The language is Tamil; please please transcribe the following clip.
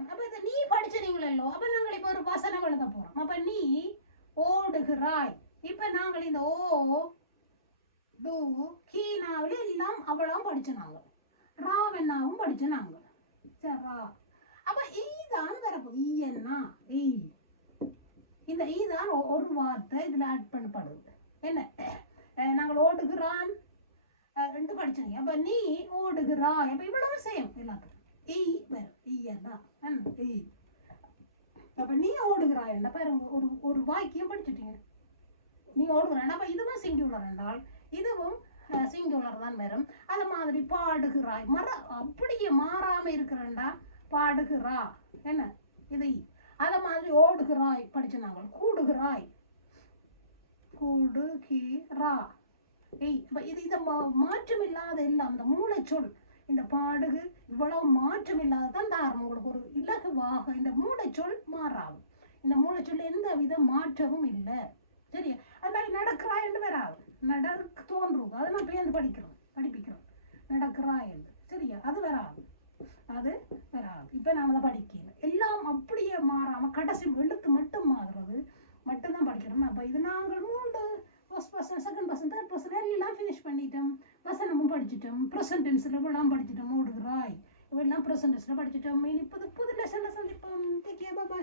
படிச்சிட்டோம். அப்ப இதை நீ படிச்சிருங்களோ, அப்ப நாங்கள் இப்ப ஒரு வசனம் எழுத போறோம். அப்ப நீ ஓடுகிறாய். இப்ப நாங்கள் இந்த ஓ து கீனாவில எல்லாம் அவ்வளவும் படிச்சனாங்க, ராவென்னாவும் படிச்சனாங்க. சரியா? அப்ப ஈதான் வரப்போ ஈயன்னா ஈ. இந்த ஈதான் ஒரு வார்த்தை இதுல ஆட் பண்ணப்படுது. என்ன நாங்கள் ஓடுகிறான் ரெண்டு படிச்சீங்க. அப்ப நீ ஓடுகிறாய். அப்ப இவ்வளவு செய்யும் எல்லாத்துக்கும் ஈ வரும். ஈயன்னா ஈ. அப்ப நீ ஓடுகிறாய் பாருங்க, ஒரு ஒரு வாக்கியம் படிச்சுட்டீங்க. நீ ஓடுகிறாய். அப்ப இதுவும் சிங்குலர் என்றால் இதுவும் சிங்குலர் தான் வரும். அது மாதிரி பாடுகிறாய் அப்படியே மாறாம இருக்கிறண்டா பாடுகிறா. என்ன இது அத மாதிரி ஓடுகிறாய் படிச்சுனாங்க. கூடுகிறாய் கூடுகிறா. இது இத மாற்றம் இல்லாத எல்லாம் இந்த மூளைச்சொல். இந்த பாடுகு இவ்வளவு மாற்றம் இல்லாததான் தாரம். உங்களுக்கு ஒரு இலகுவாக இந்த மூளைச்சொல் மாறாது. இந்த மூளைச்சொல் எந்த வித மாற்றமும் இல்லை. சரியா? அது மாதிரி நடக்கிறாய் என்று வராது. நடக்க தோன்றுவது அதை நான் பேருந்து படிப்பிக்கிறோம். நடக்கிறாய் என்று. சரியா? அது வராது. அது வராது. இப்ப நான் அதை படிக்கிறேன். எல்லாம் அப்படியே மாறாம கடைசி எழுத்து மட்டும் மாறுறது மட்டும்தான் படிக்கிறோம். அப்ப இது நாங்கள் 3 first person, second person, third person எல்லாம் ஃபினிஷ் பண்ணிட்டோம். வசனமும் படிச்சிட்டோம். ப்ரெசன்ட் டென்ஸ்ல இவ்வளவு படிச்சிட்டோம். ஓடுகிறாய் இவெல்லாம் ப்ரெசன்ட் டென்ஸ்ல படிச்சிட்டோம். இனி புது லெசன்ல சந்திப்போம். Take care. Bye by.